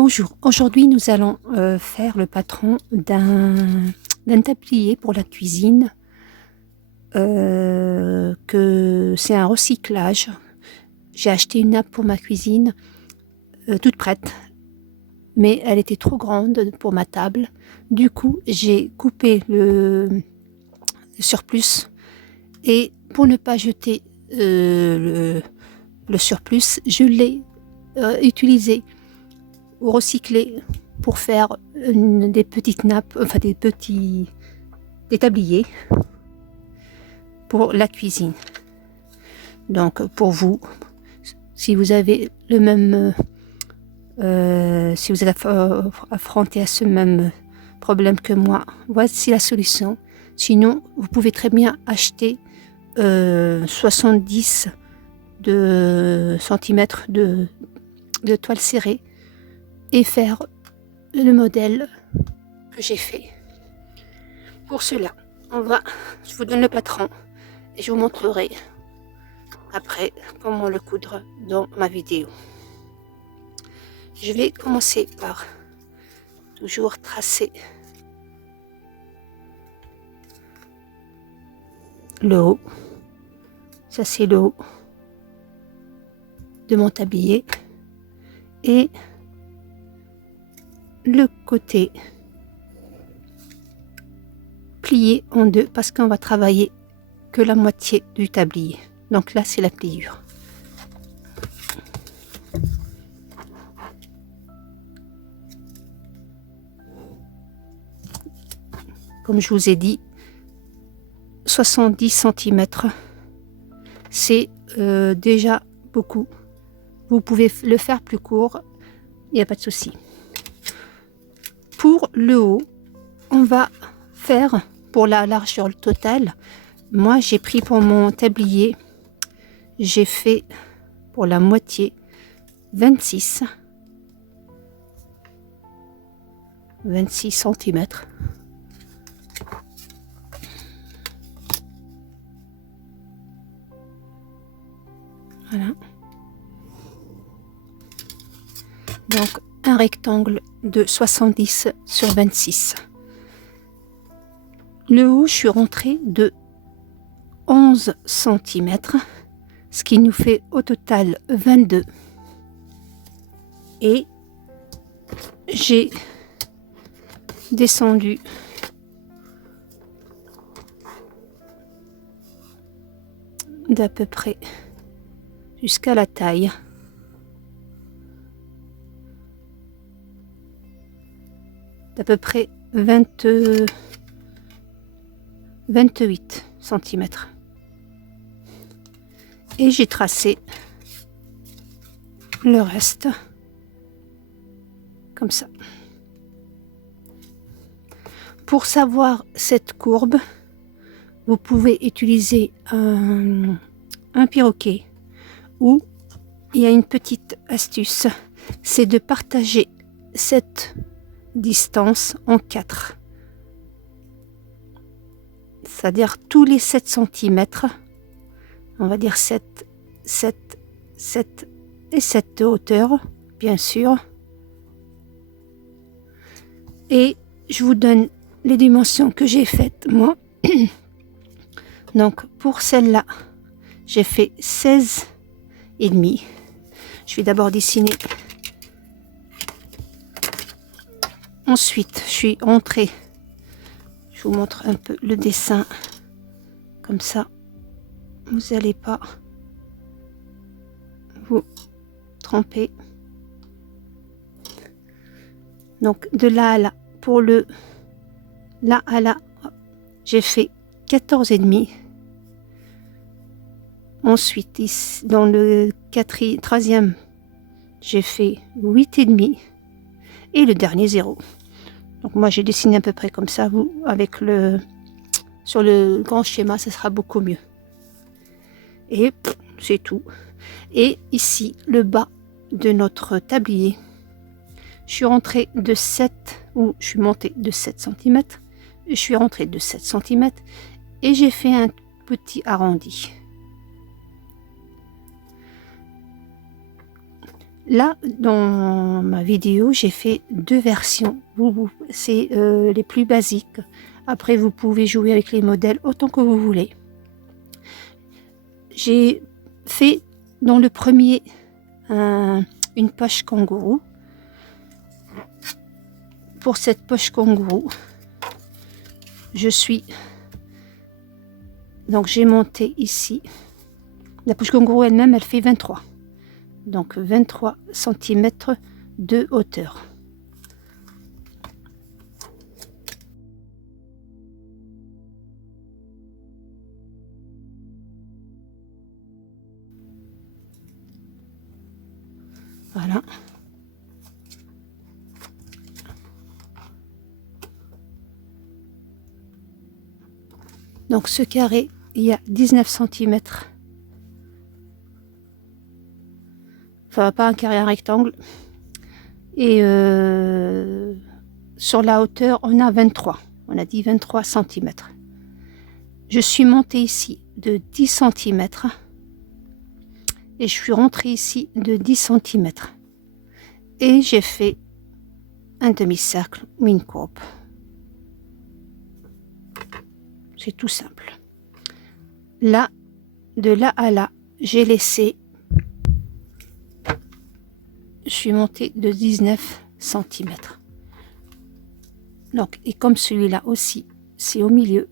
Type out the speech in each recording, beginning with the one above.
Bonjour, aujourd'hui nous allons faire le patron d'un tablier pour la cuisine, que c'est un recyclage. J'ai acheté une nappe pour ma cuisine, toute prête, mais elle était trop grande pour ma table. Du coup, j'ai coupé le surplus et pour ne pas jeter le surplus, je l'ai utilisé ou recycler pour faire des petites nappes, enfin des tabliers pour la cuisine. Donc pour vous, si vous avez le même, si vous êtes affronté à ce même problème que moi, voici la solution. Sinon, vous pouvez très bien acheter 70 centimètres de toile serrée et faire le modèle que j'ai fait. Pour cela, je vous donne le patron et je vous montrerai après comment le coudre dans ma vidéo. Je vais commencer par toujours tracer le haut. Ça, c'est le haut de mon tablier et le côté plié en deux parce qu'on va travailler que la moitié du tablier. Donc là, c'est la pliure. Comme je vous ai dit, 70 cm, c'est déjà beaucoup. Vous pouvez le faire plus court, il n'y a pas de souci. Pour le haut, on va faire pour la largeur totale. Moi, j'ai pris pour mon tablier, j'ai fait pour la moitié 26 cm. Voilà. Donc, un rectangle de 70 sur 26. Le haut, je suis rentrée de 11 cm, ce qui nous fait au total 22. Et j'ai descendu d'à peu près jusqu'à la taille. D'à peu près 28 cm. Et j'ai tracé le reste comme ça. Pour savoir cette courbe, vous pouvez utiliser un perroquet, ou il y a une petite astuce, c'est de partager cette distance en 4. C'est-à-dire tous les 7 cm, on va dire 7, 7, 7 et 7 de hauteur, bien sûr. Et je vous donne les dimensions que j'ai faites moi. Donc pour celle-là, j'ai fait 16 et demi. Je vais d'abord dessiner. Ensuite, je suis rentrée. Je vous montre un peu le dessin. Comme ça, vous n'allez pas vous tromper. Donc de là à là, pour le là à là, j'ai fait 14 et demi. Ensuite, ici, dans le troisième, j'ai fait 8 et demi. Et le dernier 0. Donc moi j'ai dessiné à peu près comme ça. Vous, avec sur le grand schéma, ça sera beaucoup mieux. Et c'est tout. Et ici, le bas de notre tablier, je suis rentrée de 7, ou je suis montée de 7 cm. Je suis rentrée de 7 cm et j'ai fait un petit arrondi. Là, dans ma vidéo, j'ai fait 2 versions. C'est les plus basiques. Après, vous pouvez jouer avec les modèles autant que vous voulez. J'ai fait dans le premier une poche kangourou. Pour cette poche kangourou, donc j'ai monté ici. La poche kangourou elle-même, elle fait 23. Donc 23 cm de hauteur. Voilà. Donc ce carré, il y a 19 cm. Enfin, pas un carré, un rectangle. Et sur la hauteur, on a 23. On a dit 23 cm. Je suis montée ici de 10 cm. Et je suis rentrée ici de 10 cm. Et j'ai fait un demi-cercle ou une courbe. C'est tout simple. Là, de là à là, j'ai laissé, je suis montée de 19 cm. Donc, et comme celui-là aussi, c'est au milieu.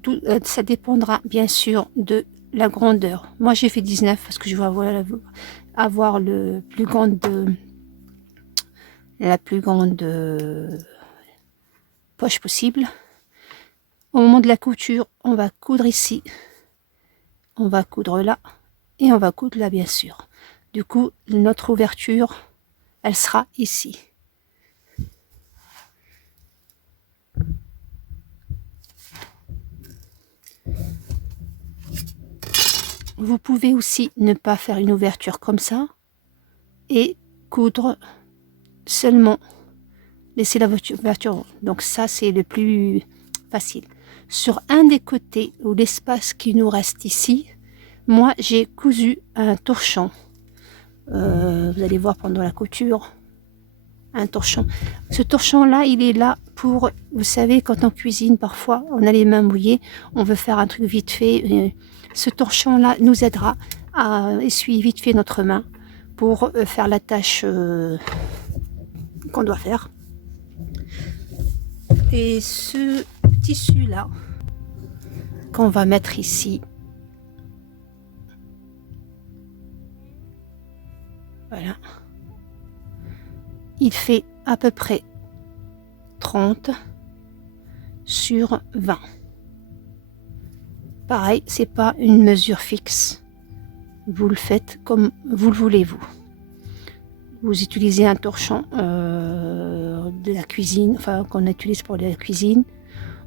Tout, ça dépendra bien sûr de la grandeur. Moi, j'ai fait 19 parce que je veux avoir le plus grande, la plus grande poche possible. Au moment de la couture, on va coudre ici, on va coudre là et on va coudre là bien sûr. Du coup, notre ouverture, elle sera ici. Vous pouvez aussi ne pas faire une ouverture comme ça et coudre seulement, laisser la ouverture. Donc ça, c'est le plus facile. Sur un des côtés ou l'espace qui nous reste ici, moi j'ai cousu un torchon. Vous allez voir pendant la couture, un torchon. Ce torchon là, il est là pour, vous savez, quand on cuisine parfois, on a les mains mouillées, on veut faire un truc vite fait. Ce torchon là nous aidera à essuyer vite fait notre main pour faire la tâche qu'on doit faire. Et ce tissu là qu'on va mettre ici, voilà, il fait à peu près 30 sur 20. Pareil, c'est pas une mesure fixe, vous le faites comme vous le voulez vous. Vous utilisez un torchon de la cuisine, enfin qu'on utilise pour la cuisine,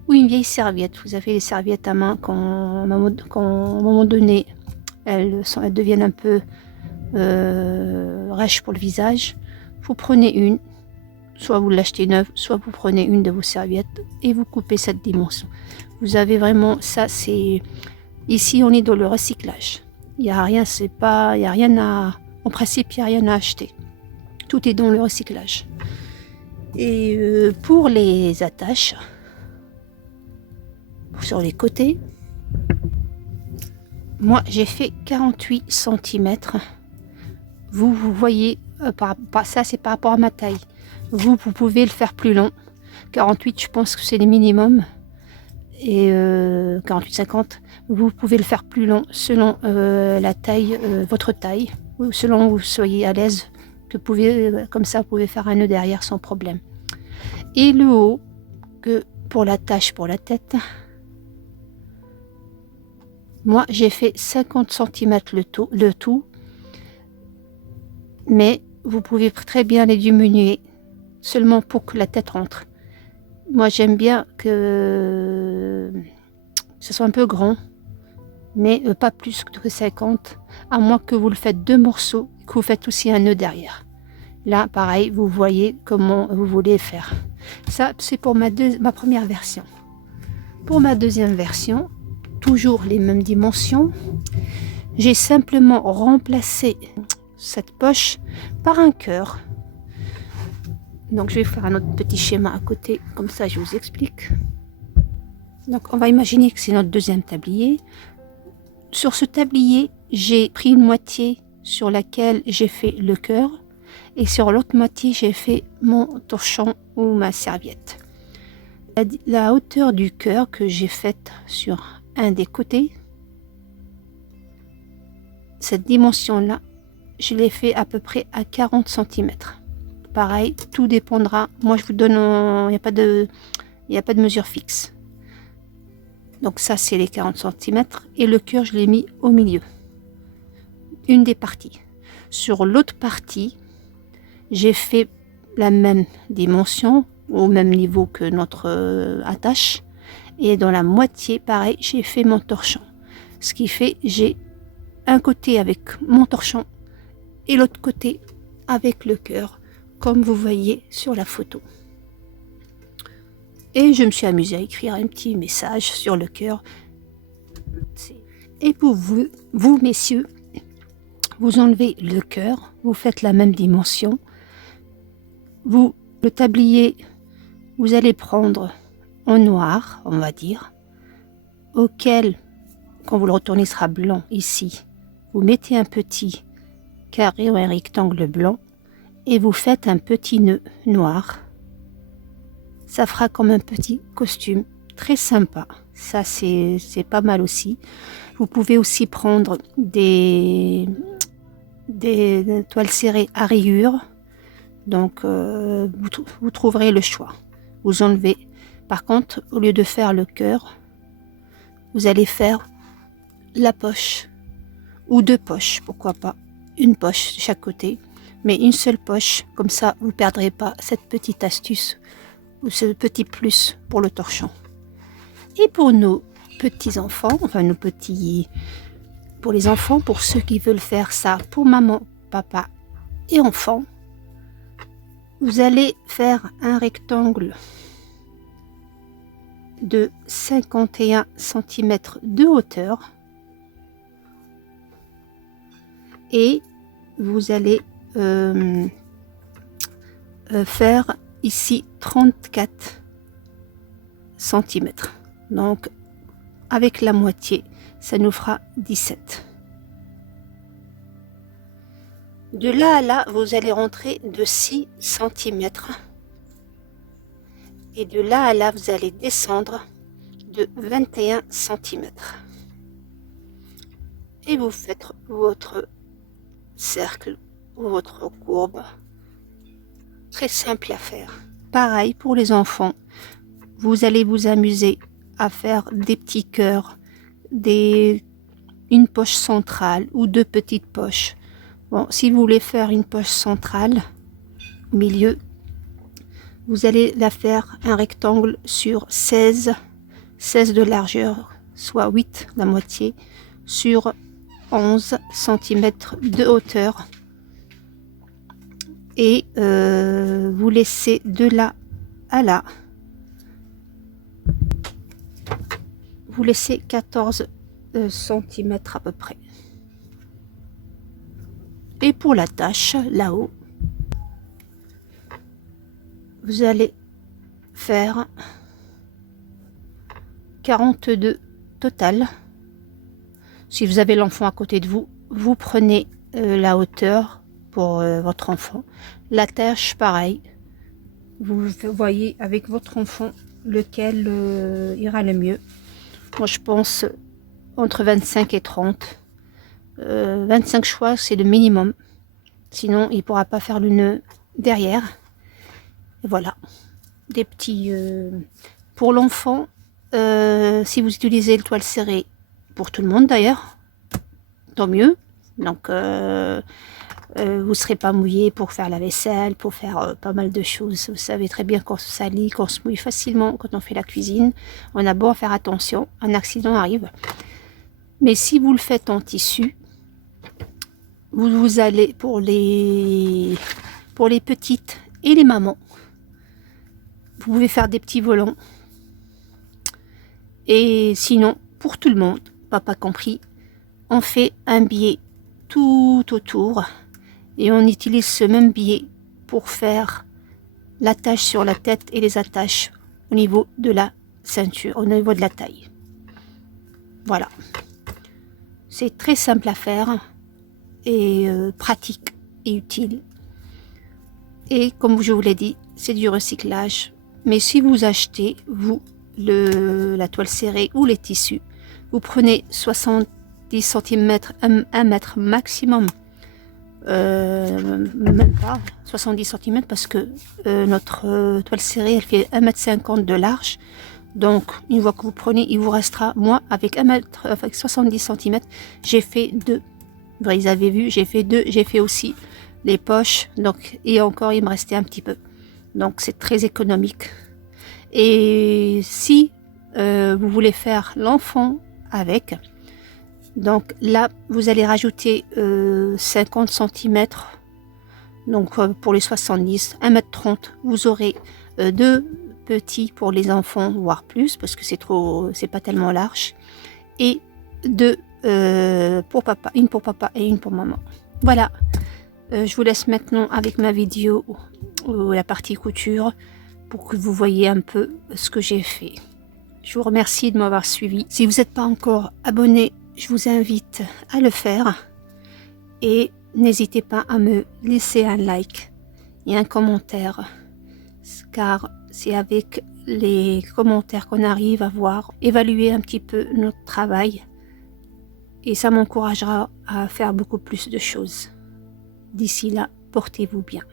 ou une vieille serviette. Vous avez les serviettes à main quand à un moment donné elles deviennent un peu rêches pour le visage. Vous prenez une, soit vous l'achetez neuve, soit vous prenez une de vos serviettes et vous coupez cette dimension. Vous avez vraiment ça, c'est ici on est dans le recyclage. Il n'y a rien, c'est pas, il y a rien à, en principe il n'y a rien à acheter. Tout est dans le recyclage. Et pour les attaches, sur les côtés, moi j'ai fait 48 cm. Vous voyez, ça c'est par rapport à ma taille. Vous pouvez le faire plus long. 48, je pense que c'est les minimums. Et 48-50, vous pouvez le faire plus long selon la taille, votre taille, ou selon où vous soyez à l'aise. Comme ça, vous pouvez faire un nœud derrière sans problème. Et le haut, que pour la tache, pour la tête, moi j'ai fait 50 cm le tout, mais vous pouvez très bien les diminuer seulement pour que la tête rentre. Moi j'aime bien que ce soit un peu grand, mais pas plus que 50, à moins que vous le faites 2 morceaux, que vous faites aussi un nœud derrière. Là pareil, vous voyez comment vous voulez faire. Ça c'est pour ma première version. Pour ma deuxième version, toujours les mêmes dimensions, j'ai simplement remplacé cette poche par un cœur. Donc je vais faire un autre petit schéma à côté, comme ça je vous explique. Donc on va imaginer que c'est notre deuxième tablier. Sur ce tablier, j'ai pris une moitié sur laquelle j'ai fait le cœur et sur l'autre moitié j'ai fait mon torchon ou ma serviette. La hauteur du cœur que j'ai faite sur un des côtés, cette dimension-là, je l'ai fait à peu près à 40 cm. Pareil, tout dépendra. Moi, je vous donne, il n'y a pas de mesure fixe. Donc ça, c'est les 40 cm. Et le cœur, je l'ai mis au milieu. Une des parties. Sur l'autre partie, j'ai fait la même dimension, au même niveau que notre attache. Et dans la moitié, pareil, j'ai fait mon torchon. Ce qui fait, j'ai un côté avec mon torchon et l'autre côté avec le cœur, comme vous voyez sur la photo. Et je me suis amusée à écrire un petit message sur le cœur. Et pour vous messieurs, vous enlevez le cœur, vous faites la même dimension. Le tablier, vous allez prendre en noir, on va dire, auquel, quand vous le retournez, sera blanc ici. Vous mettez un petit carré ou un rectangle blanc et vous faites un petit nœud noir. Ça fera comme un petit costume, très sympa. Ça, c'est pas mal aussi. Vous pouvez aussi prendre des toiles serrées à rayures. Donc, vous trouverez le choix. Vous enlevez. Par contre, au lieu de faire le cœur, vous allez faire la poche. Ou deux poches, pourquoi pas. Une poche de chaque côté. Mais une seule poche. Comme ça, vous ne perdrez pas cette petite astuce. Ou ce petit plus pour le torchon. Et pour nos petits-enfants, enfin pour les enfants, pour ceux qui veulent faire ça, pour maman, papa et enfants, vous allez faire un rectangle de 51 cm de hauteur et vous allez faire ici 34 cm. Donc avec la moitié, ça nous fera 17. De là à là, vous allez rentrer de 6 cm. Et de là à là, vous allez descendre de 21 cm. Et vous faites votre cercle ou votre courbe. Très simple à faire. Pareil pour les enfants. Vous allez vous amuser à faire des petits cœurs, une poche centrale ou deux petites poches. Bon, si vous voulez faire une poche centrale au milieu, vous allez la faire un rectangle sur 16 de largeur, soit 8, la moitié, sur 11 cm de hauteur. Et vous laissez de là à là. Vous laissez 14 cm à peu près. Et pour la tâche, là-haut, vous allez faire 42 total. Si vous avez l'enfant à côté de vous, vous prenez la hauteur pour votre enfant. La tâche, pareil. Vous voyez avec votre enfant lequel ira le mieux. Moi, je pense entre 25 et 30. 25 choix, c'est le minimum. Sinon, il ne pourra pas faire le nœud derrière. Et voilà. Des petits... Pour l'enfant, si vous utilisez le toile serrée, pour tout le monde d'ailleurs, tant mieux. Donc, vous ne serez pas mouillé pour faire la vaisselle, pour faire pas mal de choses. Vous savez très bien qu'on se salit, qu'on se mouille facilement quand on fait la cuisine. On a beau en faire attention, un accident arrive. Mais si vous le faites en tissu, vous allez pour les petites et les mamans, vous pouvez faire des petits volants. Et sinon, pour tout le monde, papa compris, on fait un biais tout autour Et on utilise ce même biais pour faire l'attache sur la tête et les attaches au niveau de la ceinture, au niveau de la taille. Voilà. C'est très simple à faire et pratique et utile. Et comme je vous l'ai dit, c'est du recyclage. Mais si vous achetez, vous, la toile serrée ou les tissus, vous prenez 70 cm, 1 mètre maximum, même pas 70 cm parce que notre toile serrée, elle fait 1,50 m de large. Donc, une fois que vous prenez, il vous restera, moi, avec 70 cm, j'ai fait 2. Vous avez vu, j'ai fait 2, j'ai fait aussi les poches, donc, et encore, il me restait un petit peu. Donc, c'est très économique. Et si vous voulez faire l'enfant avec, donc là, vous allez rajouter 50 cm, donc pour les 70, 1,30 m, vous aurez 2 petits pour les enfants, voire plus, parce que c'est pas tellement large, et 2 pour papa, une pour papa et une pour maman. Voilà, je vous laisse maintenant avec ma vidéo, la partie couture, pour que vous voyez un peu ce que j'ai fait. Je vous remercie de m'avoir suivi. Si vous n'êtes pas encore abonné, je vous invite à le faire. Et n'hésitez pas à me laisser un like et un commentaire, car c'est avec les commentaires qu'on arrive à voir, évaluer un petit peu notre travail. Et ça m'encouragera à faire beaucoup plus de choses. D'ici là, portez-vous bien.